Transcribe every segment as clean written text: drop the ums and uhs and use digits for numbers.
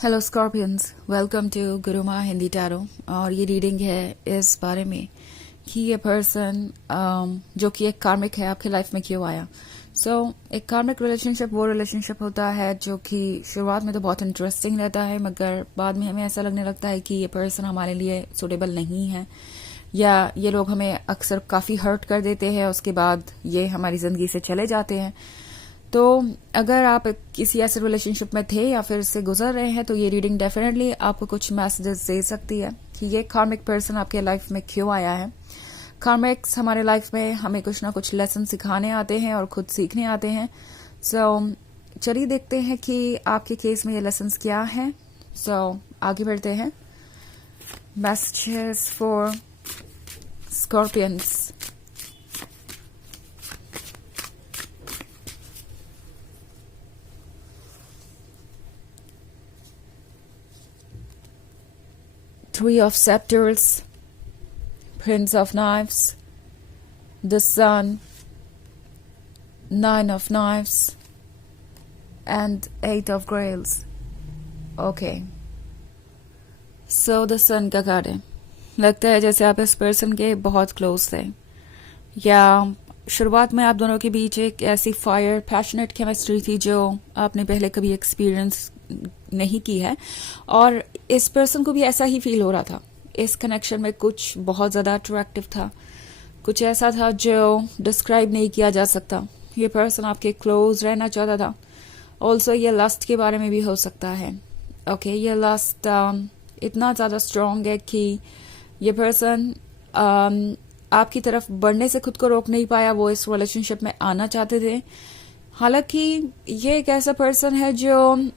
Hello scorpions, welcome to Guruma Hindi tarot. और ये reading है इस बारे में कि ये पर्सन जो कि एक कार्मिक है आपकी लाइफ में क्यों आया। एक कार्मिक रिलेशनशिप वो रिलेशनशिप होता है जो कि शुरुआत में तो बहुत इंटरेस्टिंग रहता है, मगर बाद में हमें ऐसा लगने लगता है कि ये पर्सन हमारे लिए सुटेबल नहीं है, या ये लोग हमें अक्सर काफ़ी हर्ट कर देते हैं, उसके बाद ये हमारी ज़िंदगी से चले जाते हैं। तो अगर आप किसी ऐसे रिलेशनशिप में थे या फिर इससे गुजर रहे हैं तो ये रीडिंग डेफिनेटली आपको कुछ मैसेजेस दे सकती है कि ये कार्मिक पर्सन आपके लाइफ में क्यों आया है। कार्मिक्स हमारे लाइफ में हमें कुछ ना कुछ लेसन सिखाने आते हैं और खुद सीखने आते हैं। चलिए देखते हैं कि आपके केस में ये लेसन्स क्या हैं। आगे बढ़ते हैं। Messages for scorpions. Three of Scepters, Prince of Knives, the Sun, Nine of Knives, and Eight of Grails. Okay. So the Sun का कार्ड है। लगता है जैसे आप इस पर्सन के बहुत क्लोज थे, या शुरुआत में आप दोनों के बीच एक ऐसी फायर पैशनेट केमिस्ट्री थी जो आपने पहले कभी एक्सपीरियंस नहीं की है, और इस पर्सन को भी ऐसा ही फील हो रहा था। इस कनेक्शन में कुछ बहुत ज़्यादा अट्रैक्टिव था, कुछ ऐसा था जो डिस्क्राइब नहीं किया जा सकता। ये पर्सन आपके क्लोज रहना चाहता था। ऑल्सो ये लस्ट के बारे में भी हो सकता है। ओके, ये लस्ट इतना ज़्यादा स्ट्रॉन्ग है कि ये पर्सन आपकी तरफ बढ़ने से खुद को रोक नहीं पाया। वो इस रिलेशनशिप में आना चाहते थे। हालांकि ये एक ऐसा पर्सन है जो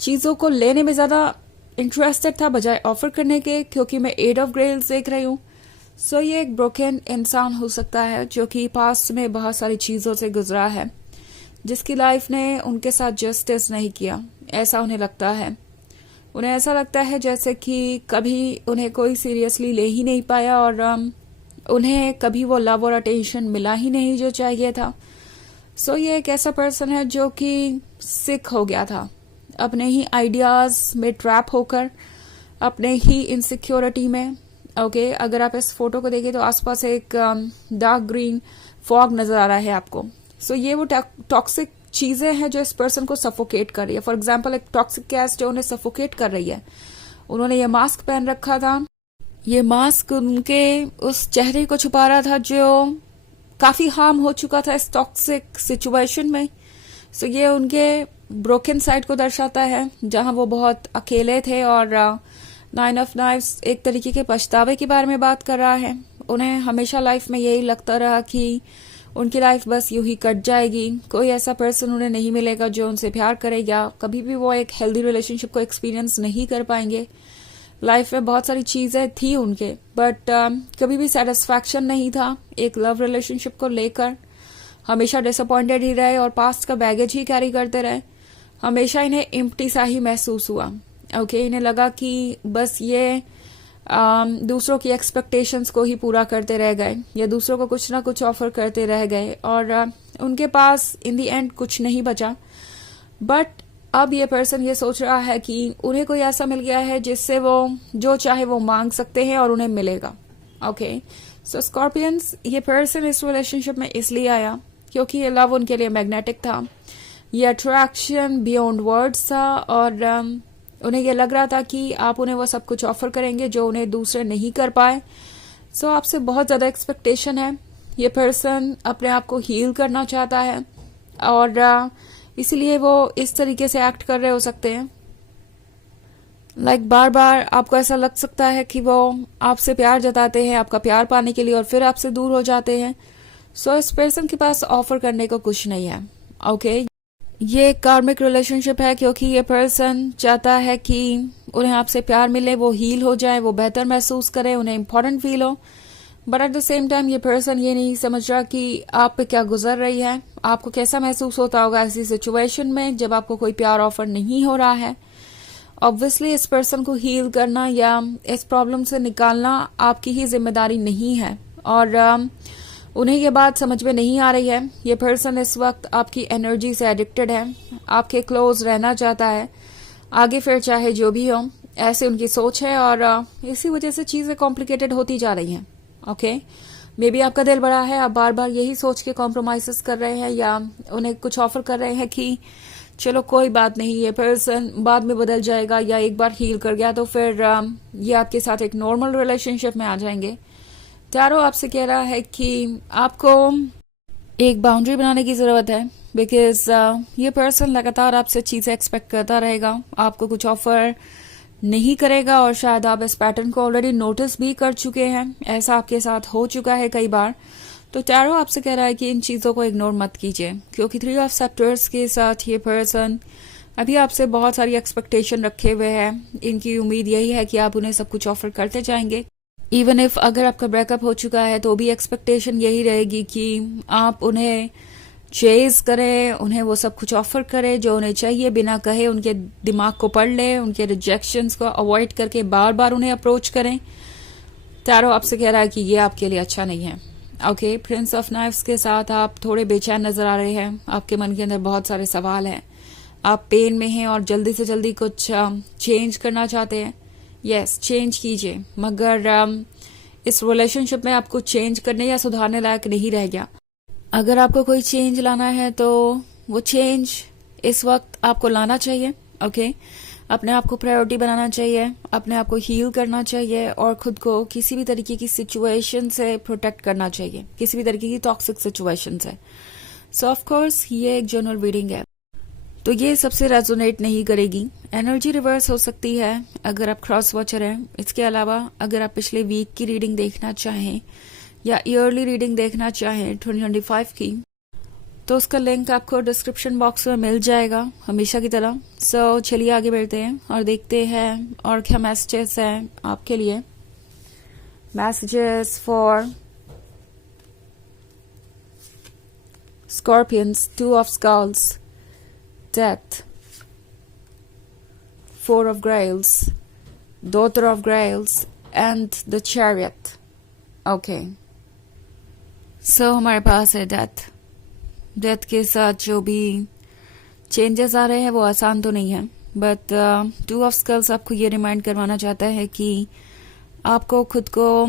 चीज़ों को लेने में ज़्यादा इंटरेस्टेड था बजाय ऑफर करने के, क्योंकि मैं एट ऑफ ग्रेल्स देख रही हूँ। ये एक ब्रोकन इंसान हो सकता है जो कि पास्ट में बहुत सारी चीज़ों से गुजरा है, जिसकी लाइफ ने उनके साथ जस्टिस नहीं किया, ऐसा उन्हें लगता है। उन्हें ऐसा लगता है जैसे कि कभी उन्हें कोई सीरियसली ले ही नहीं पाया, और उन्हें कभी वो लव और अटेंशन मिला ही नहीं जो चाहिए था। ये एक ऐसा पर्सन है जो कि सिक हो गया था अपने ही आइडियाज में ट्रैप होकर, अपने ही इनसिक्योरिटी में। ओके, अगर आप इस फोटो को देखें तो आसपास एक डार्क ग्रीन फॉग नजर आ रहा है आपको। ये वो टॉक्सिक चीजें हैं जो इस पर्सन को सफोकेट कर रही है। फॉर एग्जाम्पल, एक टॉक्सिक गैस जो उन्हें सफोकेट कर रही है। उन्होंने ये मास्क पहन रखा था। ये मास्क उनके उस चेहरे को छुपा रहा था जो काफी हार्म हो चुका था इस टॉक्सिक सिचुएशन में। ये उनके ब्रोकन साइड को दर्शाता है, जहां वो बहुत अकेले थे। और नाइन ऑफ नाइव्स एक तरीके के पछतावे के बारे में बात कर रहा है। उन्हें हमेशा लाइफ में यही लगता रहा कि उनकी लाइफ बस यूं ही कट जाएगी, कोई ऐसा पर्सन उन्हें नहीं मिलेगा जो उनसे प्यार करेगा, कभी भी वो एक हेल्दी रिलेशनशिप को एक्सपीरियंस नहीं कर पाएंगे। लाइफ में बहुत सारी चीजें थी उनके, बट कभी भी सेटिस्फैक्शन नहीं था एक लव रिलेशनशिप को लेकर। हमेशा डिसअपॉइंटेड ही रहे और पास्ट का बैगेज ही कैरी करते रहे। हमेशा इन्हें एम्प्टी सा ही महसूस हुआ। ओके, इन्हें लगा कि बस ये दूसरों की एक्सपेक्टेशंस को ही पूरा करते रह गए, या दूसरों को कुछ ना कुछ ऑफर करते रह गए, और उनके पास इन दी एंड कुछ नहीं बचा। बट अब ये पर्सन ये सोच रहा है कि उन्हें कोई ऐसा मिल गया है जिससे वो जो चाहे वो मांग सकते हैं और उन्हें मिलेगा। ओके, स्कॉर्पियंस, ये पर्सन इस रिलेशनशिप में इसलिए आया क्योंकि ये लव उनके लिए मैग्नेटिक था। ये अट्रैक्शन बियॉन्ड वर्ड्स था, और उन्हें ये लग रहा था कि आप उन्हें वो सब कुछ ऑफर करेंगे जो उन्हें दूसरे नहीं कर पाए। आपसे बहुत ज्यादा एक्सपेक्टेशन है। ये पर्सन अपने आप को हील करना चाहता है, और इसीलिए वो इस तरीके से एक्ट कर रहे हो सकते हैं। बार बार आपको ऐसा लग सकता है कि वो आपसे प्यार जताते हैं आपका प्यार पाने के लिए, और फिर आपसे दूर हो जाते हैं। इस पर्सन के पास ऑफर करने को कुछ नहीं है। ओके, ये कार्मिक रिलेशनशिप है क्योंकि ये पर्सन चाहता है कि उन्हें आपसे प्यार मिले, वो हील हो जाए, वो बेहतर महसूस करे, उन्हें इम्पोर्टेंट फील हो। But at the same time ये पर्सन ये नहीं समझ रहा कि आप पे क्या गुजर रही है, आपको कैसा महसूस होता होगा ऐसी सिचुएशन में जब आपको कोई प्यार ऑफर नहीं हो रहा है। ऑब्वियसली इस पर्सन को हील करना या इस प्रॉब्लम से निकालना आपकी ही जिम्मेदारी नहीं है, और उन्हें ये बात समझ में नहीं आ रही है। ये पर्सन इस वक्त आपकी एनर्जी से एडिक्टेड है, आपके क्लोज रहना चाहता है, आगे फिर चाहे जो भी हो, ऐसे उनकी सोच है और इसी वजह से चीज़ें कॉम्प्लिकेटेड होती जा रही हैं। ओके, मे बी आपका दिल बड़ा है, आप बार बार यही सोच के कॉम्प्रोमाइज़ कर रहे हैं या उन्हें कुछ ऑफर कर रहे हैं कि चलो कोई बात नहीं, ये पर्सन बाद में बदल जाएगा या एक बार हील कर गया तो फिर ये आपके साथ एक नॉर्मल रिलेशनशिप में आ जाएंगे। टैरो आपसे कह रहा है कि आपको एक बाउंड्री बनाने की ज़रूरत है, बिकॉज ये पर्सन लगातार आपसे चीज़ें एक्सपेक्ट करता रहेगा, आपको कुछ ऑफर नहीं करेगा और शायद आप इस पैटर्न को ऑलरेडी नोटिस भी कर चुके हैं। ऐसा आपके साथ हो चुका है कई बार। तो टैरो आपसे कह रहा है कि इन चीज़ों को इग्नोर मत कीजिए, क्योंकि 3 ऑफ सेक्टर्स के साथ ये पर्सन अभी आपसे बहुत सारी एक्सपेक्टेशन रखे हुए हैं। इनकी उम्मीद यही है कि आप उन्हें सब कुछ ऑफर करते जाएंगे। इवन इफ अगर आपका ब्रेकअप हो चुका है तो भी एक्सपेक्टेशन यही रहेगी कि आप उन्हें चेज करें, उन्हें वो सब कुछ ऑफर करें जो उन्हें चाहिए, बिना कहे उनके दिमाग को पढ़ लें, उनके रिजेक्शंस को अवॉइड करके बार बार उन्हें अप्रोच करें। टैरो आपसे कह रहा है कि ये आपके लिए अच्छा नहीं है। ओके, प्रिंस ऑफ नाइफ्स के साथ आप थोड़े बेचैन नजर आ रहे हैं। आपके मन के अंदर बहुत सारे सवाल हैं, आप पेन में हैं और जल्दी से जल्दी कुछ चेंज करना चाहते हैं। यस, चेंज कीजिए, मगर इस रिलेशनशिप में आपको चेंज करने या सुधारने लायक नहीं रह गया। अगर आपको कोई चेंज लाना है तो वो चेंज इस वक्त आपको लाना चाहिए। ओके, अपने आप को प्रायोरिटी बनाना चाहिए, अपने आप को हील करना चाहिए और खुद को किसी भी तरीके की सिचुएशन से प्रोटेक्ट करना चाहिए, किसी भी तरीके की टॉक्सिक सिचुएशन से। सो ऑफ कोर्स ये एक जनरल रीडिंग है, तो ये सबसे रेजोनेट नहीं करेगी। एनर्जी रिवर्स हो सकती है अगर आप क्रॉस वॉचर हैं। इसके अलावा अगर आप पिछले वीक की रीडिंग देखना चाहें या ईयरली रीडिंग देखना चाहें 2025 की, तो उसका लिंक आपको डिस्क्रिप्शन बॉक्स में मिल जाएगा हमेशा की तरह। सो चलिए आगे बढ़ते हैं और देखते हैं और क्या मैसेजेस हैं आपके लिए। Messages for scorpions, 2 of skulls, Death, 4 of Grails, Daughter of Grails and the Chariot. Okay. So हमारे पास है डेथ के साथ जो भी चेंजेस आ रहे हैं वो आसान तो नहीं है, बट 2 ऑफ स्कल्स आपको ये रिमाइंड करवाना चाहता है कि आपको खुद को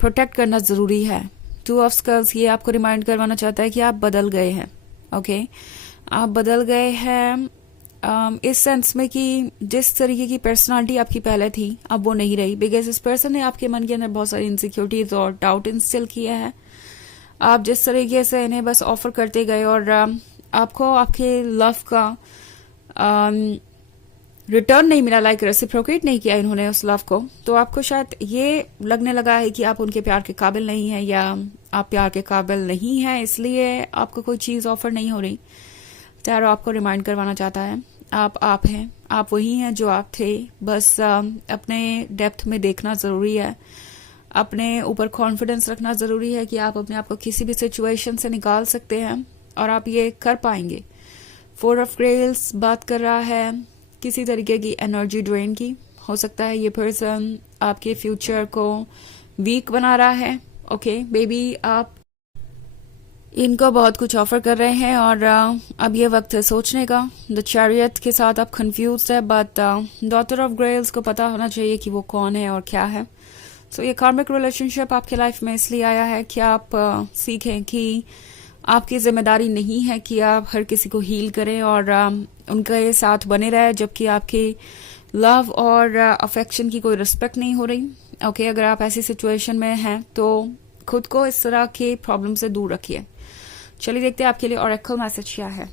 प्रोटेक्ट करना ज़रूरी है। 2 ऑफ स्कल्स ये आपको रिमाइंड करवाना चाहता है कि आप बदल गए हैं। ओके, आप बदल गए हैं इस सेंस में कि जिस तरीके की पर्सनालिटी आपकी पहले थी अब वो नहीं रही, बिकॉज इस पर्सन ने आपके मन के अंदर बहुत सारी इनसिक्योरिटीज और डाउट इंस्टिल किया है। आप जिस तरीके से इन्हें बस ऑफर करते गए और आपको आपके लव का रिटर्न नहीं मिला, लाइक रेसिप्रोकेट नहीं किया इन्होंने उस लव को, तो आपको शायद ये लगने लगा है कि आप उनके प्यार के काबिल नहीं हैं या आप प्यार के काबिल नहीं हैं, इसलिए आपको कोई चीज़ ऑफर नहीं हो रही। टैरो आपको रिमाइंड करवाना चाहता है आप हैं, आप वही हैं जो आप थे, बस अपने डेप्थ में देखना ज़रूरी है, अपने ऊपर कॉन्फिडेंस रखना ज़रूरी है कि आप अपने आप को किसी भी सिचुएशन से निकाल सकते हैं और आप ये कर पाएंगे। 4 ऑफ ग्रेल्स बात कर रहा है किसी तरीके की एनर्जी ड्रेन की। हो सकता है ये पर्सन आपके फ्यूचर को वीक बना रहा है। ओके, बेबी आप इनको बहुत कुछ ऑफर कर रहे हैं और अब ये वक्त है सोचने का। द चैरियट के साथ आप कंफ्यूज है, बट डॉटर ऑफ ग्रेल्स को पता होना चाहिए कि वो कौन है और क्या है। सो ये कार्मिक रिलेशनशिप आपके लाइफ में इसलिए आया है कि आप सीखें कि आपकी जिम्मेदारी नहीं है कि आप हर किसी को हील करें और उनके साथ बने रहे, जबकि आपकी लव और अफेक्शन की कोई रिस्पेक्ट नहीं हो रही। ओके, अगर आप ऐसी सिचुएशन में हैं तो खुद को इस तरह के प्रॉब्लम से दूर रखिए। चलिए देखते हैं आपके लिए ऑरेकल मैसेज क्या है।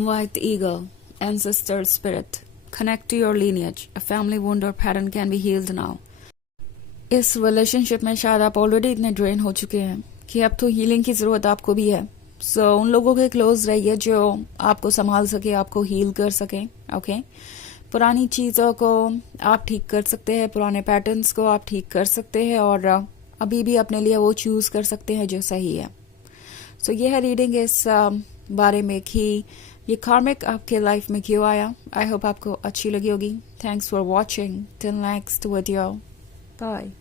White Eagle, Ancestor Spirit, connect to your lineage. A family wound or pattern can be healed now. इस रिलेशनशिप में शायद आप ऑलरेडी इतने ड्रेन हो चुके हैं कि अब तो हीलिंग की जरूरत आपको भी है। सो उन लोगों के क्लोज रहिए जो आपको संभाल सके, आपको हील कर सके। ओके, पुरानी चीज़ों को आप ठीक कर सकते हैं, पुराने पैटर्न्स को आप ठीक कर सकते हैं और अभी भी अपने लिए वो चूज कर सकते हैं जो सही है। सो ये है रीडिंग इस बारे में कि ये कार्मिक आपके लाइफ में क्यों आया। आई होप आपको अच्छी लगी होगी। Thanks for watching. Till next video, bye.